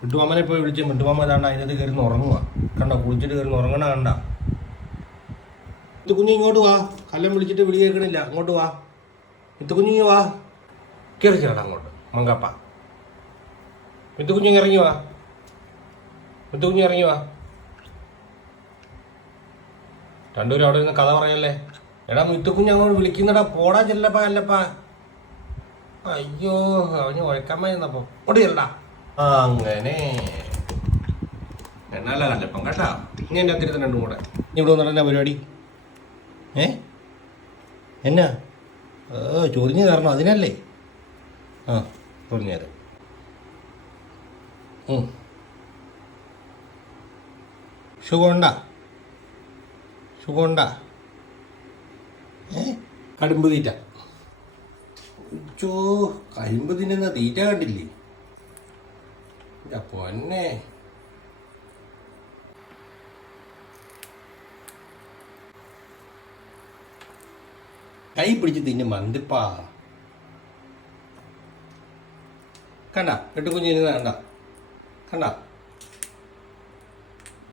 മിട്ടുമാമനെ പോയി വിളിച്ച് മിട്ടുമാമ ഏതാണ്ട് അതിനകത്ത് കയറുന്ന ഉറങ്ങുക. കണ്ട കുളിച്ചിട്ട് കയറുന്ന ഉറങ്ങണ കണ്ട. ഇത് കുഞ്ഞ് ഇങ്ങോട്ട് വാ. കല്ലം വിളിച്ചിട്ട് വിളി കേൾക്കണില്ല. അങ്ങോട്ട് വാ. ഇത് കുഞ്ഞിങ്ങ് വാ. കയറി ചേട്ടാ അങ്ങോട്ട് മങ്കപ്പ. മിത്തുകുഞ്ഞ് ഇറങ്ങി വാ. മിത്തുകുഞ്ഞ് ഇറങ്ങി വാ. രണ്ടുപേരും അവിടെ ഇരുന്ന് കഥ പറയല്ലേ. എടാ മിത്തുകുഞ്ഞ് അങ്ങോട്ട് വിളിക്കുന്നടാ. പോടാ ചെല്ലപ്പാ അല്ലപ്പാ. അയ്യോ അവന് ഉഴക്കാമായിരുന്നപ്പോ ഓടി ചെല്ലടാ. അങ്ങനെ എന്നല്ല കല്ലപ്പം കേട്ടാ. ഇനി എൻ്റെ അത്തിരി രണ്ടും കൂടെ ഇനി ഇവിടെ വന്നിട്ട് എന്നാ പരിപാടി? എന്നാ ചൊറിഞ്ഞ് തരണം അതിനല്ലേ? ആ ചൊറിഞ്ഞ് തരാം. സുഖമുണ്ടാ? സുഖമുണ്ടാ? കടുമ്പ് തീറ്റ. ചോ കരിമ്പ് തിന്നുന്ന തീറ്റ കണ്ടില്ലേ? പൊന്നെ കൈ പിടിച്ച് തിന്നെ മന്തിപ്പാ. കണ്ട എട്ട് കുഞ്ഞിരുന്ന കണ്ട കണ്ട